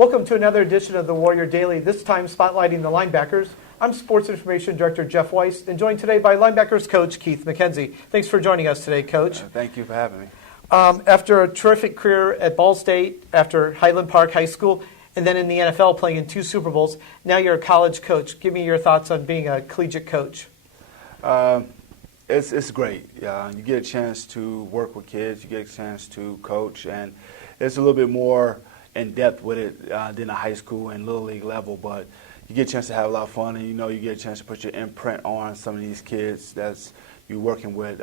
Welcome to another edition of the Warrior Daily, this time spotlighting the linebackers. I'm Sports Information Director Jeff Weiss, and joined today by linebackers coach Keith McKenzie. Thanks for joining us today, Coach. Thank you for having me. After a terrific career at Ball State, after Highland Park High School, and then in the NFL playing in 2 Super Bowls, now you're a college coach. Give me your thoughts on being a collegiate coach. It's great. You get a chance to work with kids, you get a chance to coach, and it's a little bit more in depth with it than a high school and little league level, but you get a chance to have a lot of fun, and you get a chance to put your imprint on some of these kids that's you're working with.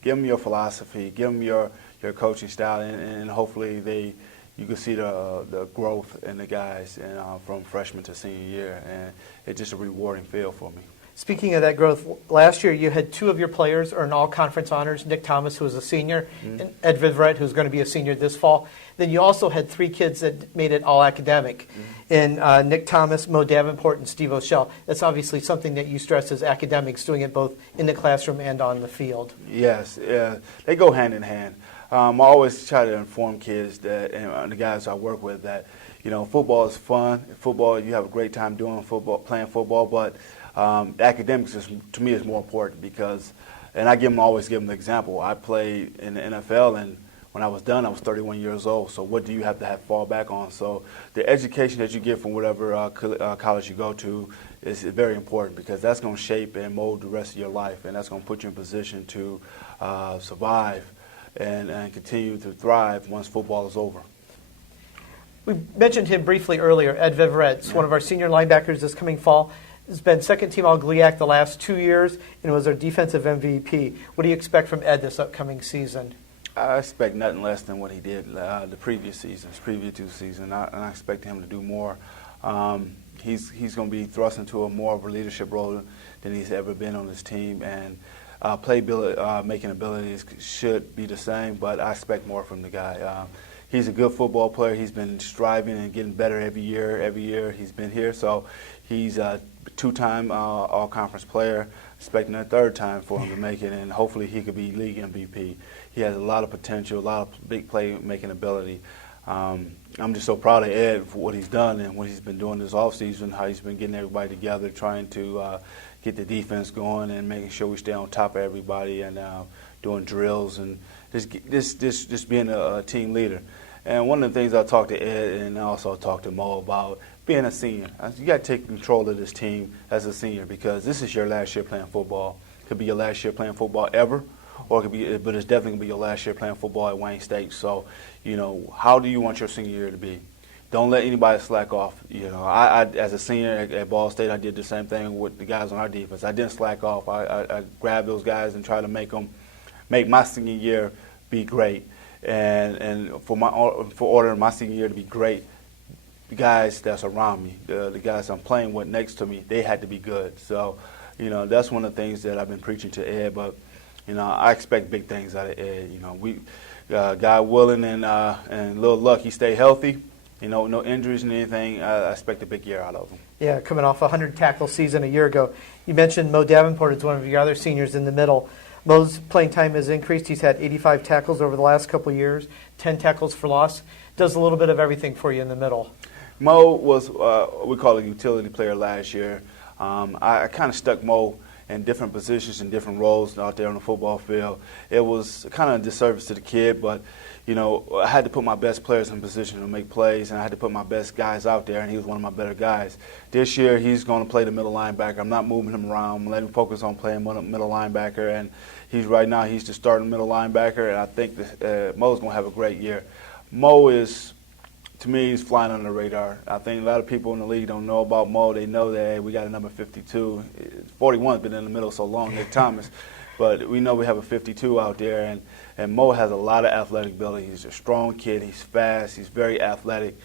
Give them your philosophy, give them your coaching style, and hopefully you can see the growth in the guys and from freshman to senior year, and it's just a rewarding feel for me. Speaking of that growth, last year you had 2 of your players earn all-conference honors, Nick Thomas, who was a senior, and Ed Viveretz, who's going to be a senior this fall. Then you also had 3 kids that made it all-academic, in Nick Thomas, Moe Davenport, and Steve Oshell. That's obviously something that you stress as academics, doing it both in the classroom and on the field. Yes, they go hand in hand. I always try to inform kids that, and the guys I work with, that football is fun. Football, you have a great time doing football, playing football, but academics to me is more important because, and I always give them the example. I played in the NFL, and when I was done, I was 31 years old. So what do you have to fall back on? So the education that you get from whatever college you go to is very important because that's going to shape and mold the rest of your life, and that's going to put you in position to survive and continue to thrive once football is over. We mentioned him briefly earlier, Ed Viveretz, one of our senior linebackers this coming fall. Has been second-team All-GLIAC the last 2 years and was our defensive MVP. What do you expect from Ed this upcoming season? I expect nothing less than what he did the previous 2 seasons, and I expect him to do more. He's going to be thrust into more of a leadership role than he's ever been on his team, and making abilities should be the same, but I expect more from the guy. He's a good football player. He's been striving and getting better every year he's been here, so he's a 2-time all-conference player, expecting a 3rd time for him to make it, and hopefully he could be league MVP. He has a lot of potential, a lot of big play-making ability. I'm just so proud of Ed for what he's done and what he's been doing this offseason, how he's been getting everybody together, trying to get the defense going and making sure we stay on top of everybody and doing drills and just being a team leader. And one of the things I talked to Ed and I also talked to Moe about being a senior. You got to take control of this team as a senior because this is your last year playing football. It could be your last year playing football ever, or it could be, but it's definitely going to be your last year playing football at Wayne State. So, how do you want your senior year to be? Don't let anybody slack off. I as a senior at Ball State, I did the same thing with the guys on our defense. I didn't slack off. I grabbed those guys and tried to make my senior year be great. And for ordering my senior year to be great, the guys that's around me, the guys I'm playing with next to me, they had to be good. So, that's one of the things that I've been preaching to Ed. But, I expect big things out of Ed. We, God willing and little luck, he stay healthy. No injuries and anything. I expect a big year out of him. Yeah, coming off a 100-tackle season a year ago. You mentioned Moe Davenport is one of your other seniors in the middle. Moe's playing time has increased. He's had 85 tackles over the last couple of years, 10 tackles for loss. Does a little bit of everything for you in the middle. Moe was what we call a utility player last year. I kind of stuck Moe in different positions and different roles out there on the football field. It was kind of a disservice to the kid, but I had to put my best players in position to make plays, and I had to put my best guys out there, and he was one of my better guys. This year, he's going to play the middle linebacker. I'm not moving him around. I'm letting him focus on playing middle linebacker, and he's the starting middle linebacker, and I think that Moe's going to have a great year. Moe is, to me, he's flying under the radar. I think a lot of people in the league don't know about Moe. They know that, hey, we got a number 52. 41's been in the middle so long, Nick Thomas. But we know we have a 52 out there, and Moe has a lot of athletic ability. He's a strong kid. He's fast. He's very athletic,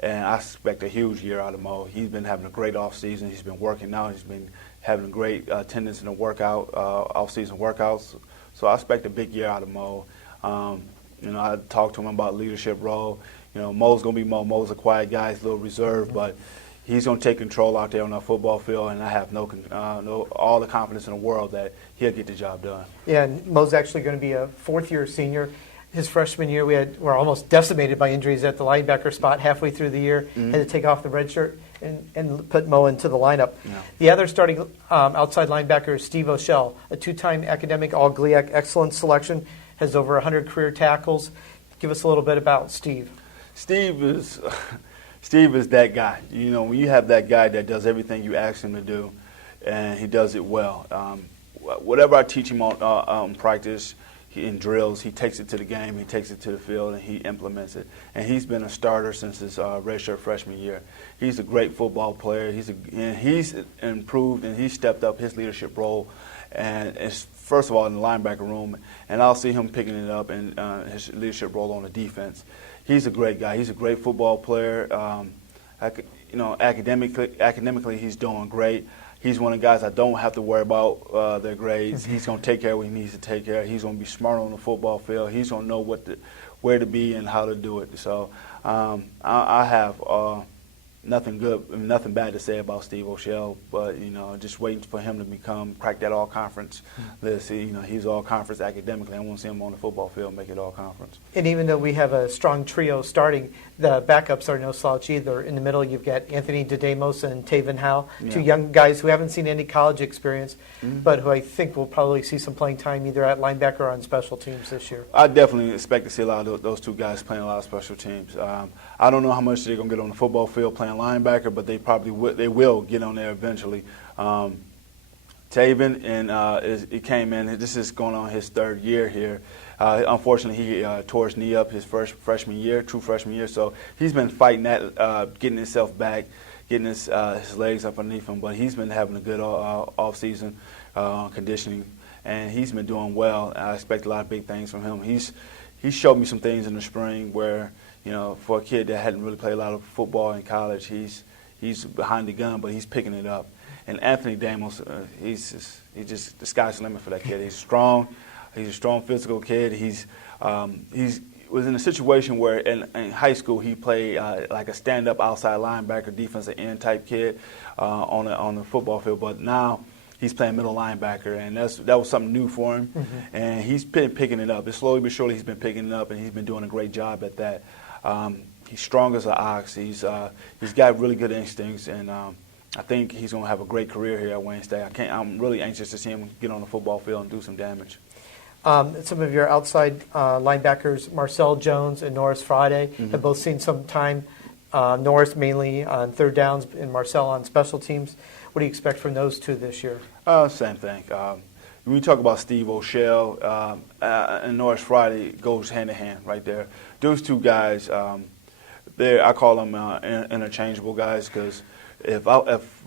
and I expect a huge year out of Moe. He's been having a great offseason. He's been working out. He's been having great attendance in the off-season workouts. So I expect a big year out of Moe. I talked to him about leadership role. Moe's going to be Moe. Moe's a quiet guy. He's a little reserved, but he's going to take control out there on our football field, and I have all the confidence in the world that he'll get the job done. Yeah, and Moe's actually going to be a 4th-year senior. His freshman year, we're almost decimated by injuries at the linebacker spot halfway through the year. Had to take off the redshirt and put Moe into the lineup. Yeah. The other starting outside linebacker is Steve Oshell, a two-time academic All-GLIAC excellence selection, has over 100 career tackles. Give us a little bit about Steve. Steve is that guy. You know, when you have that guy that does everything you ask him to do, and he does it well. Whatever I teach him on practice, in drills, he takes it to the game, he takes it to the field, and he implements it. And he's been a starter since his redshirt freshman year. He's a great football player. He's improved and he's stepped up his leadership role. And it's, first of all, in the linebacker room, and I'll see him picking it up in his leadership role on the defense. He's a great guy. He's a great football player. Academically, he's doing great. He's one of the guys I don't have to worry about their grades. He's going to take care of what he needs to take care of. He's going to be smart on the football field. He's going to know where to be and how to do it. So I have nothing bad to say about Steve Oshell, but just waiting for him to crack that all-conference list. He's all-conference academically. I want to see him on the football field make it all-conference. And even though we have a strong trio starting, the backups are no slouch either. In the middle, you've got Anthony Dedemos and Taven Howe, two young guys who haven't seen any college experience, but who I think will probably see some playing time either at linebacker or on special teams this year. I definitely expect to see a lot of those two guys playing a lot of special teams. I don't know how much they're going to get on the football field playing linebacker, but they probably they will get on there eventually. Taven he came in. This is going on his third year here. Unfortunately, he tore his knee up his true freshman year. So he's been fighting that, getting himself back, getting his legs up underneath him. But he's been having a good off-season conditioning, and he's been doing well. I expect a lot of big things from him. He showed me some things in the spring where, for a kid that hadn't really played a lot of football in college, he's behind the gun, but he's picking it up. And Anthony Dedemos, he's just the sky's the limit for that kid. He's strong. He's a strong physical kid. He was in a situation where in high school he played like a stand-up outside linebacker, defensive end type kid on the football field. But now he's playing middle linebacker, and that was something new for him. And he's been picking it up. Slowly but surely he's been picking it up, and he's been doing a great job at that. He's strong as an ox. He's got really good instincts, and I think he's going to have a great career here at Wayne State. I'm really anxious to see him get on the football field and do some damage. Some of your outside linebackers, Marcel Jones and Norris Friday, have both seen some time. Norris mainly on third downs and Marcel on special teams. What do you expect from those two this year? Same thing. When you talk about Steve Oshell and Norris Friday, it goes hand in hand right there. Those two guys, I call them interchangeable guys, because if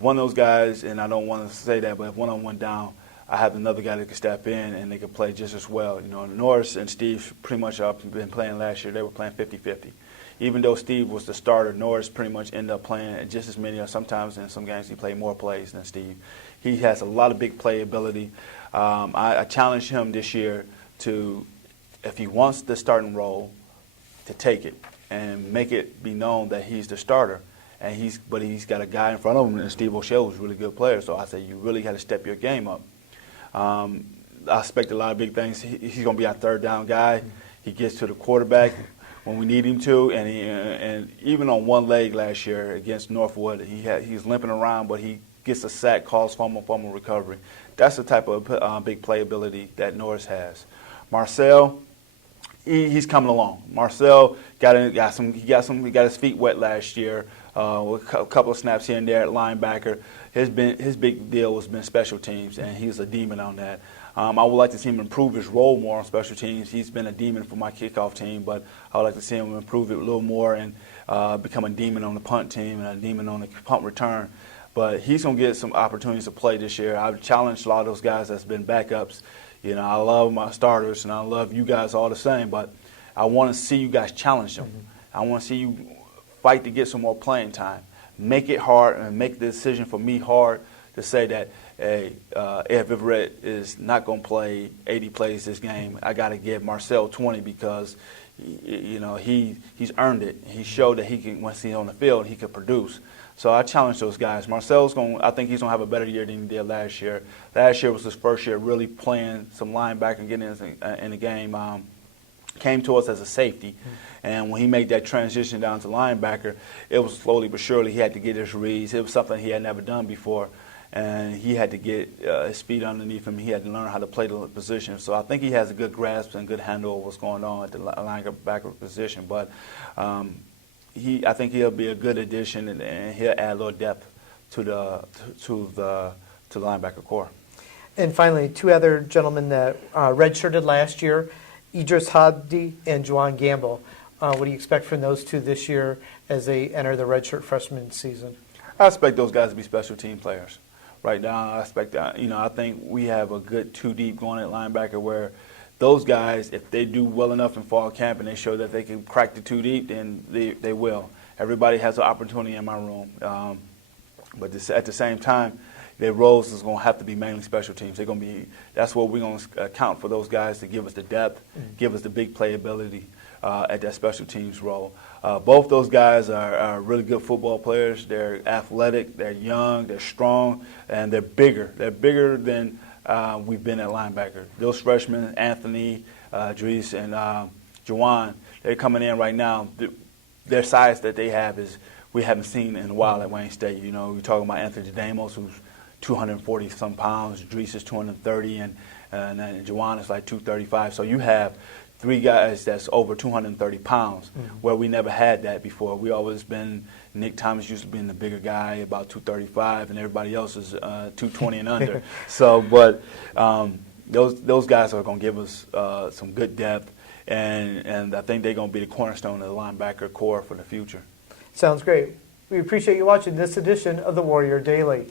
one of those guys, and I don't want to say that, but if one of them went down, I have another guy that could step in and they could play just as well. Norris and Steve pretty much been playing last year. They were playing 50-50. Even though Steve was the starter, Norris pretty much ended up playing just as many, or sometimes in some games he played more plays than Steve. He has a lot of big playability. I challenged him this year to, if he wants the starting role, to take it and make it be known that he's the starter. But he's got a guy in front of him, and Steve Oshell was a really good player. So I said, you really got to step your game up. I expect a lot of big things. He's going to be our third down guy. He gets to the quarterback when we need him to, and even on one leg last year against Northwood, he's limping around, but he gets a sack, calls fumble recovery. That's the type of big playability that Norris has. Marcel, he's coming along. Marcel got his feet wet last year. With a couple of snaps here and there at linebacker. His big deal has been special teams, and he's a demon on that. I would like to see him improve his role more on special teams. He's been a demon for my kickoff team, but I would like to see him improve it a little more and become a demon on the punt team and a demon on the punt return. But he's going to get some opportunities to play this year. I've challenged a lot of those guys that's been backups. I love my starters, and I love you guys all the same, but I want to see you guys challenge them. I want to see you fight to get some more playing time. Make it hard and make the decision for me hard to say that, hey, if Viveretz is not going to play 80 plays this game, I got to give Marcel 20 because, he's earned it. He showed that he can, once he's on the field, he could produce. So I challenge those guys. I think he's going to have a better year than he did last year. Last year was his first year really playing some linebacker and getting in the game. came to us as a safety. And when he made that transition down to linebacker, it was slowly but surely he had to get his reads. It was something he had never done before. And he had to get his feet underneath him. He had to learn how to play the position. So I think he has a good grasp and good handle of what's going on at the linebacker position. But I think he'll be a good addition, and he'll add a little depth to the linebacker core. And finally, two other gentlemen that redshirted last year, Idris Habdi and Juwan Gamble. What do you expect from those two this year as they enter the redshirt freshman season? I expect those guys to be special team players. Right now, I expect I think we have a good two deep going at linebacker where those guys, if they do well enough in fall camp and they show that they can crack the two deep, then they will. Everybody has an opportunity in my room. But at the same time, their roles is going to have to be mainly special teams. They're going to be. That's what we're going to account for those guys to give us the depth, give us the big playability at that special teams role. Both those guys are really good football players. They're athletic, they're young, they're strong, and they're bigger. They're bigger than we've been at linebacker. Those freshmen, Anthony, Dries, and Juwan, they're coming in right now. Their size that they have is we haven't seen in a while at Wayne State. You know, we're talking about Anthony Damos, who's 240-some pounds. Dries is 230, and Juwan is like 235. So you have three guys that's over 230 pounds, where we never had that before. We always been, Nick Thomas used to be the bigger guy, about 235, and everybody else is 220 and under. So, but those guys are going to give us some good depth, and I think they're going to be the cornerstone of the linebacker core for the future. Sounds great. We appreciate you watching this edition of the Warrior Daily.